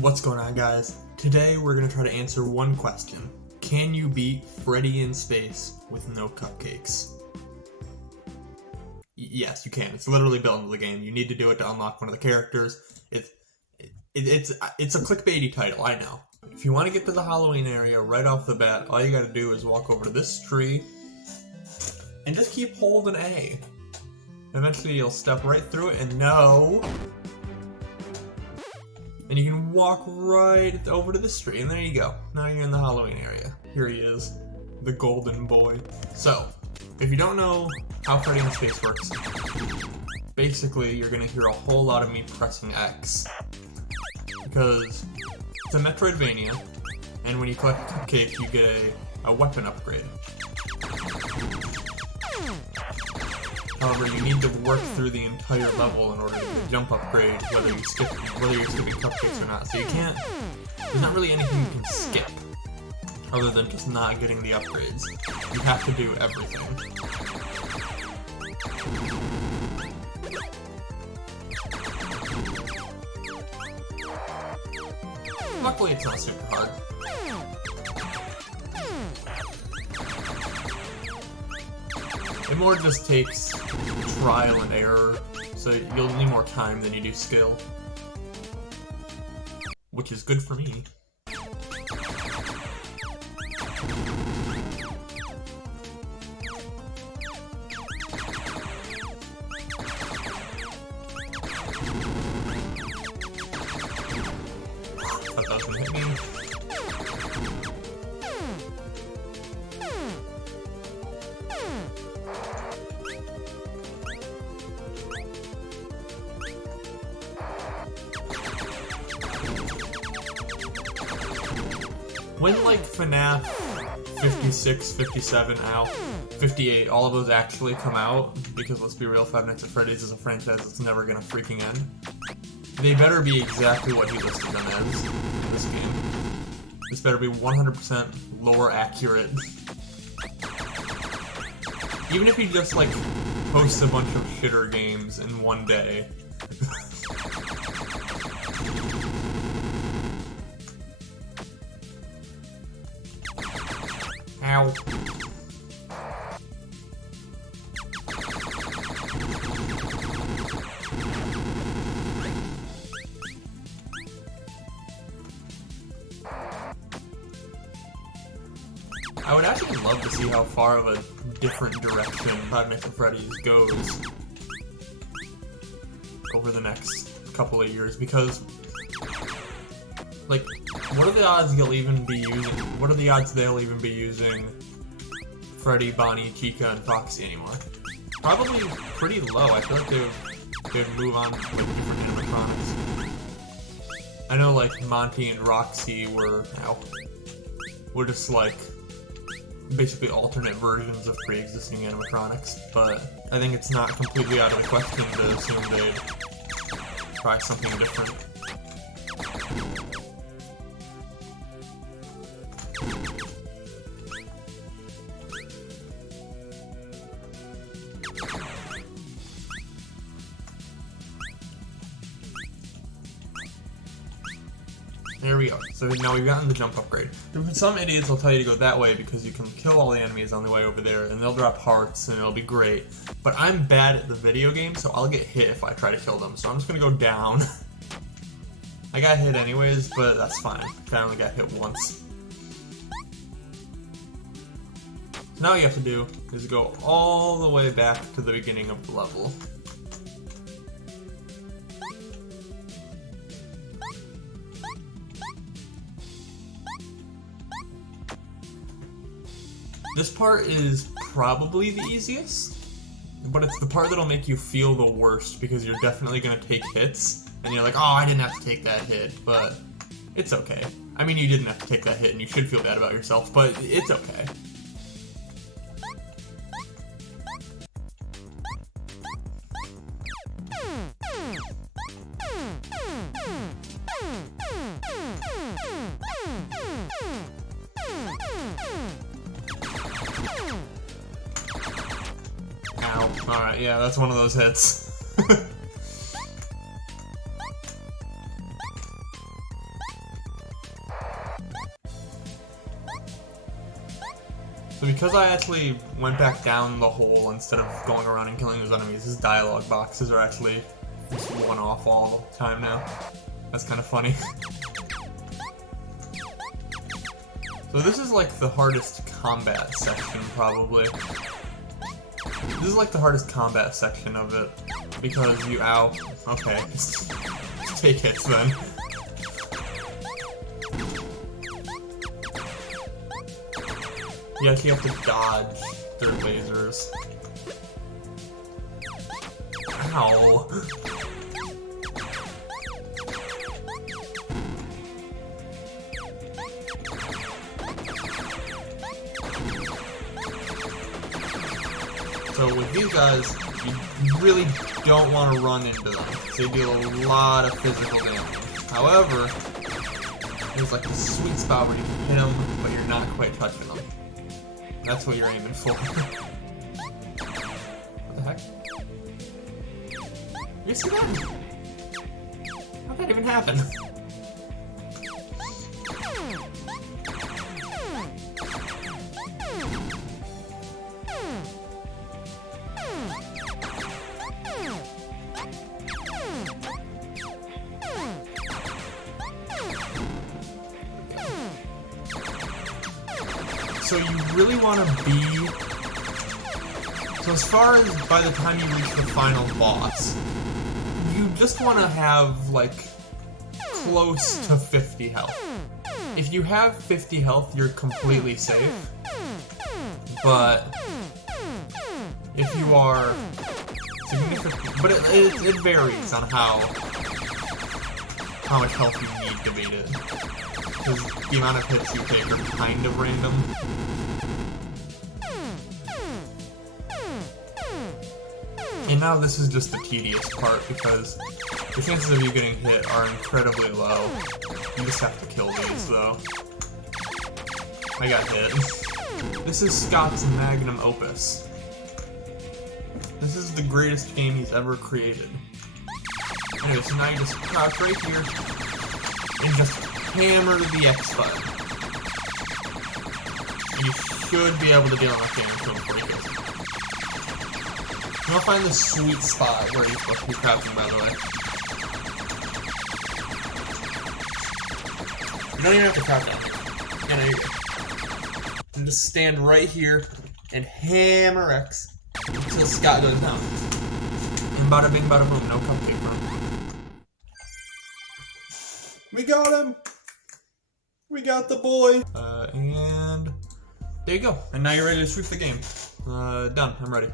What's going on, guys? Today we're going to try to answer one question. Can you beat Freddy in space with no cupcakes? Yes, you can. It's literally built into the game. You need to do it to unlock one of the characters. It's a clickbaity title, I know. If you want to get to the Halloween area right off the bat, all you got to do is walk over to this tree and just keep holding A. Eventually you'll step right through it and no. And you can walk right over to this tree, and there you go. Now you're in the Halloween area. Here he is, the golden boy. So, if you don't know how Freddy in space works, basically you're gonna hear a whole lot of me pressing X. Because it's a Metroidvania, and when you collect a cupcake, you get a weapon upgrade. However, you need to work through the entire level in order to get the jump upgrade, whether you're skipping cupcakes or not. So there's not really anything you can skip, other than just not getting the upgrades. You have to do everything. Luckily, it's not super hard. It more just takes trial and error, so you'll need more time than you do skill. Which is good for me. Thought that was gonna hit me. When like FNAF 56, 57, 58, all of those actually come out, because let's be real, Five Nights at Freddy's is a franchise that's never gonna freaking end, they better be exactly what he listed them as in this game. This better be 100% lore accurate. Even if he just like posts a bunch of shitter games in one day. Ow. I would actually love to see how far of a different direction Five Nights at Freddy's goes over the next couple of years, because like, what are the odds they'll even be using Freddy, Bonnie, Chica, and Foxy anymore? Probably pretty low. I feel like they would move on to like different animatronics. I know like Monty and Roxy were just like basically alternate versions of pre-existing animatronics, but I think it's not completely out of the question to assume they'd try something different. There we go. So now we've gotten the jump upgrade. Some idiots will tell you to go that way because you can kill all the enemies on the way over there, and they'll drop hearts, and it'll be great. But I'm bad at the video game, so I'll get hit if I try to kill them. So I'm just gonna go down. I got hit anyways, but that's fine. I only got hit once. So now what you have to do is go all the way back to the beginning of the level. This part is probably the easiest, but it's the part that'll make you feel the worst because you're definitely gonna take hits, and you're like, oh, I didn't have to take that hit, but it's okay. I mean, you didn't have to take that hit, and you should feel bad about yourself, but it's okay. Ow. Alright, yeah, that's one of those hits. So because I actually went back down the hole instead of going around and killing those enemies, his dialogue boxes are actually just one off all the time now. That's kind of funny. So this is like the hardest combat section, probably. This is like the hardest combat section of it, because you ow. Okay, just take hits then. You actually have to dodge their lasers. Ow. So with these guys, you really don't want to run into them, because they deal a lot of physical damage. However, there's like a sweet spot where you can hit them, but you're not quite touching them. That's what you're aiming for. What the heck? You see that? How'd that even happen? So you really want to be... So as far as by the time you reach the final boss, you just want to have, like, close to 50 health. If you have 50 health, you're completely safe. But if you are significant... But it varies on how much health you need to beat it. Because the amount of hits you take are kind of random. And now this is just the tedious part, because the chances of you getting hit are incredibly low. You just have to kill these, though. I got hit. This is Scott's magnum opus. This is the greatest game he's ever created. Anyway, so now you just crouch right here and just hammer the X button. You should be able to deal enough damage to him before he kills him. You'll find the sweet spot where you're supposed to be crouching, by the way. You don't even have to crouch down here. Yeah, no, you're good. And just stand right here and hammer X until Scott goes down. And bada bing, bada boom, no cupcake run. We got him! We got the boy! And there you go. And now you're ready to sweep the game. Done. I'm ready.